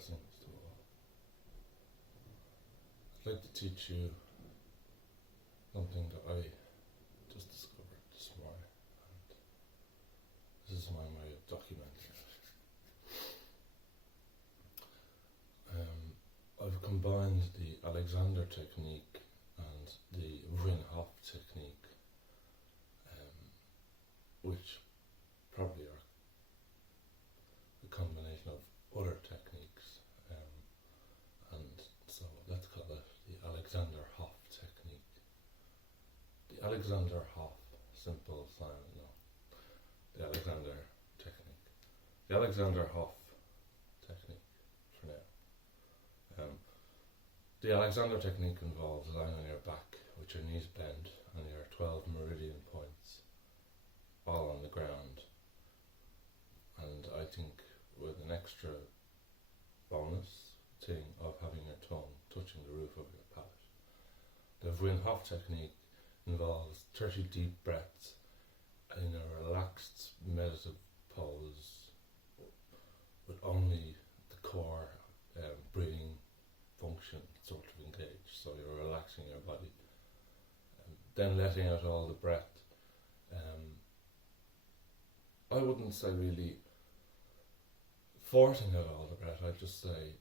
blessings to all. I'd like to teach you something that I just discovered this morning, and this is my way of documenting it. I've combined the Alexander technique and the Hoff technique, which probably are a combination of other techniques, and so let's call it the Alexander Hoff technique. The Alexander Hoff, simple, silent, no. The Alexander technique. The Alexander Hoff technique, for now. The Alexander technique involves lying on your back with your knees bent and your 12 meridian points all on the ground, and I think with an extra bonus thing of having your tongue touching the roof of your palate. The Wim Hof technique involves 30 deep breaths in a relaxed meditative pose with only the core breathing function sort of engaged, so you're relaxing your body, then letting out all the breath. I wouldn't say really forcing out all the breath, I'd just say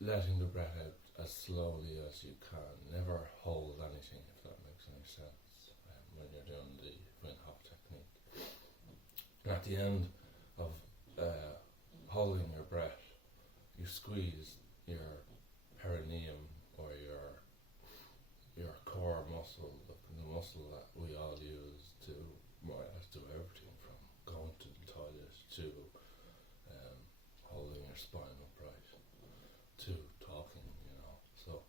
letting the breath out as slowly as you can. Never hold anything, if that makes any sense, when you're doing the Wim Hof technique. And at the end of holding your breath, you squeeze your perineum, or your core muscle, the muscle that we all use to more or less do everything from going to the toilet to holding your spine upright to talking, So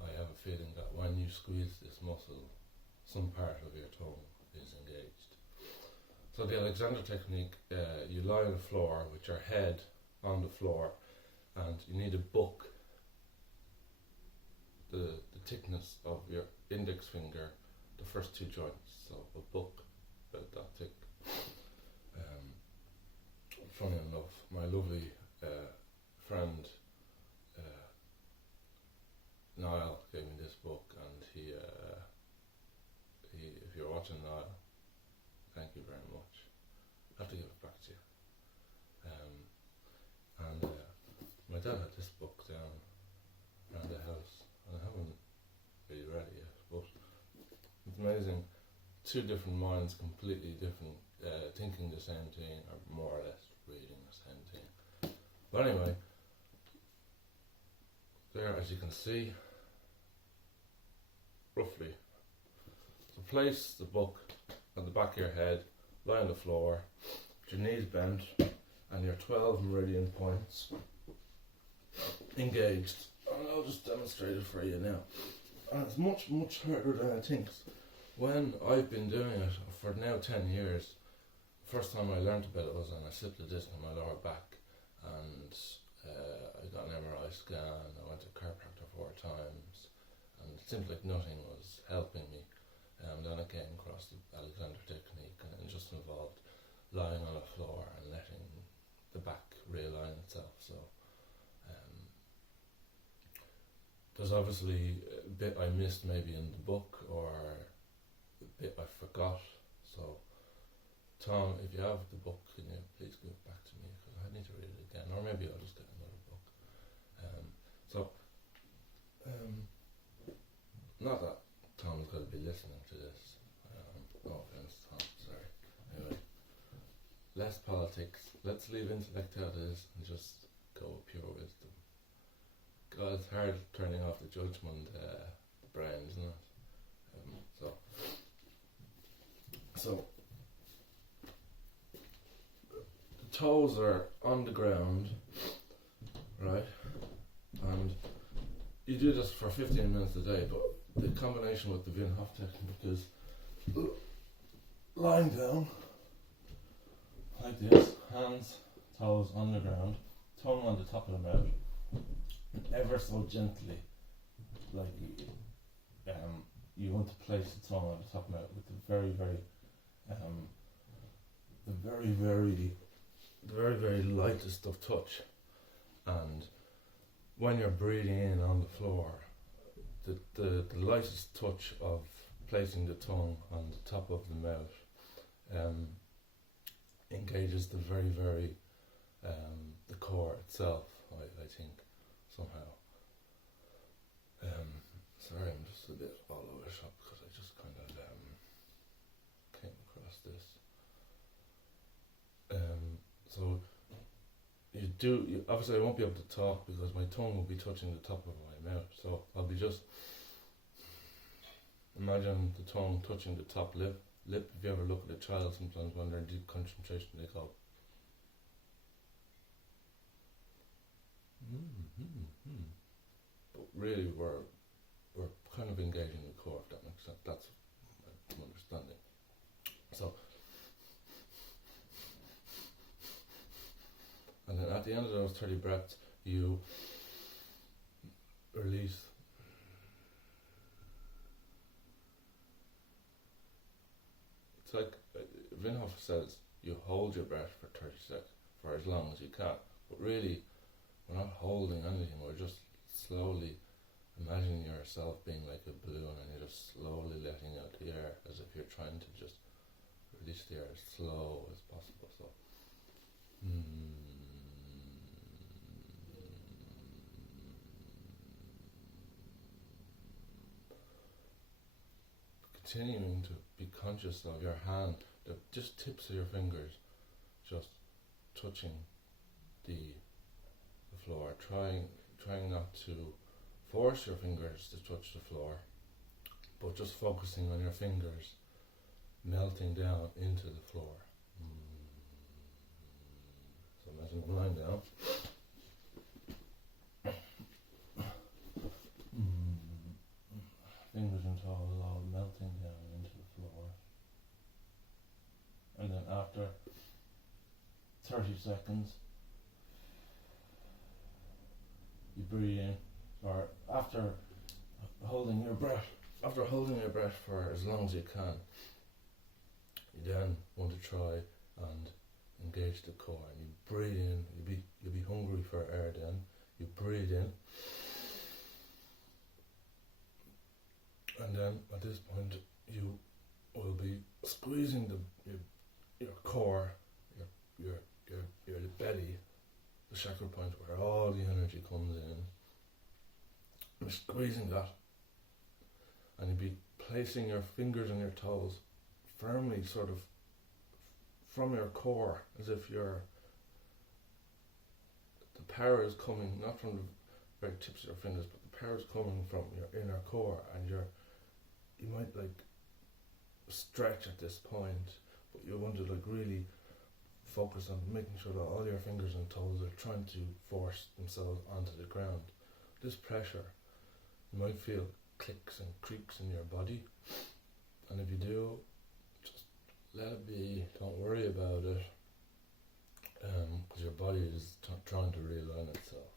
I have a feeling that when you squeeze this muscle, some part of your tongue is engaged. So the Alexander technique, you lie on the floor with your head on the floor, and you need a book the thickness of your index finger, the first two joints, so a book about that thick. Funny enough, my lovely friend Niall gave me this book, and he if you're watching Niall, thank you very much. I have to give it back to you. And my dad had this book down around the house, and I haven't really read it yet, but it's amazing. Two different minds, completely different, thinking the same thing, or more or less reading the same thing. But anyway, there, as you can see, roughly, so place the book on the back of your head, lie on the floor, with your knees bent, and your 12 meridian points engaged. And I'll just demonstrate it for you now. And it's much, much harder than I think. When I've been doing it for now 10 years, the first time I learned about it was when I slipped a disc in my lower back, and I got an MRI scan. I went to a chiropractor 4 times, and it seemed like nothing was helping me. Then I came across the Alexander technique, and it just involved lying on the floor and letting the back realign itself. So there's obviously a bit I missed maybe in the book, or a bit I forgot. So Tom, if you have the book, can you please give it back to me, because I need to read it again, or maybe I'll just get another book. Not that Tom's going to be listening to this. No offense, Tom, sorry. Anyway, less politics. Let's leave intellect how it is and just go with pure wisdom. God, it's hard turning off the judgment brain, isn't it? So the toes are on the ground, right? And you do this for 15 minutes a day, but the combination with the Wim Hof technique is lying down like this, hands, toes on the ground, tongue on the top of the mouth, and ever so gently, like you want to place the tongue on the top of the mouth with the very lightest of touch, and when you're breathing in on the floor, the lightest touch of placing the tongue on the top of the mouth engages the very the core itself, I think, somehow. Sorry, I'm just a bit all over the shop because I just kind of came across this. So obviously I won't be able to talk because my tongue will be touching the top of my mouth, so I'll be just imagine the tongue touching the top lip. If you ever look at a child, sometimes when they're in deep concentration, they go. But really, we're kind of engaging the core, if that makes sense. That's my understanding. So, and then at the end of those 30 breaths, you release. It's like Hoff says, you hold your breath for 30 seconds, for as long as you can. But really, we're not holding anything, we're just slowly imagining yourself being like a balloon and you're just slowly letting out the air as if you're trying to just release the air as slow as possible. So, continuing to be conscious of your hand, the just tips of your fingers just touching the floor, trying not to force your fingers to touch the floor, but just focusing on your fingers melting down into the floor. So imagine them lying down. Fingers and toes all melting down into the floor. And then after 30 seconds, you breathe in, or after holding your breath for as long as you can, you then want to try and engage the core, and you breathe in. You'll be hungry for air. Then you breathe in, and then at this point you will be squeezing your core, your belly, the chakra point where all the energy comes in. You're squeezing that, and you'll be placing your fingers and your toes firmly sort of from your core, as if the power is coming not from the very tips of your fingers, but the power is coming from your inner core, and you might like stretch at this point, but you want to like really focus on making sure that all your fingers and toes are trying to force themselves onto the ground. This pressure, you might feel clicks and creaks in your body, and if you do, just let it be, don't worry about it, because your body is trying to realign itself.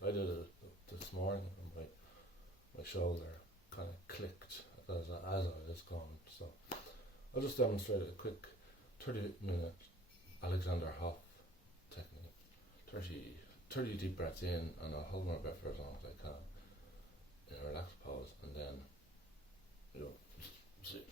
Like I did it this morning, and my shoulder kind of clicked as I was going. So I'll just demonstrate a quick 30-minute Alexander Hoff technique. 30 deep breaths in, and I'll hold my breath for as long as I can in a relaxed pause, and then see.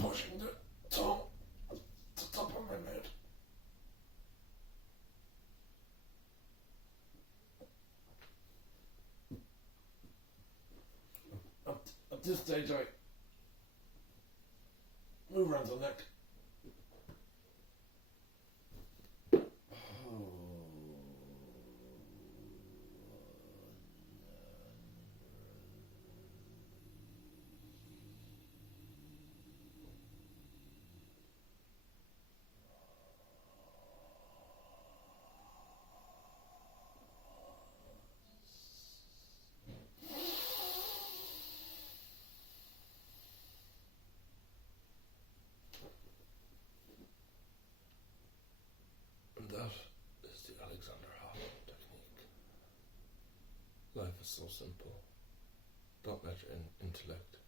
pushing the tongue to the top of my mouth. At this stage, I move around the neck. That is the Alexander Hoff technique. Life is so simple. Don't let your intellect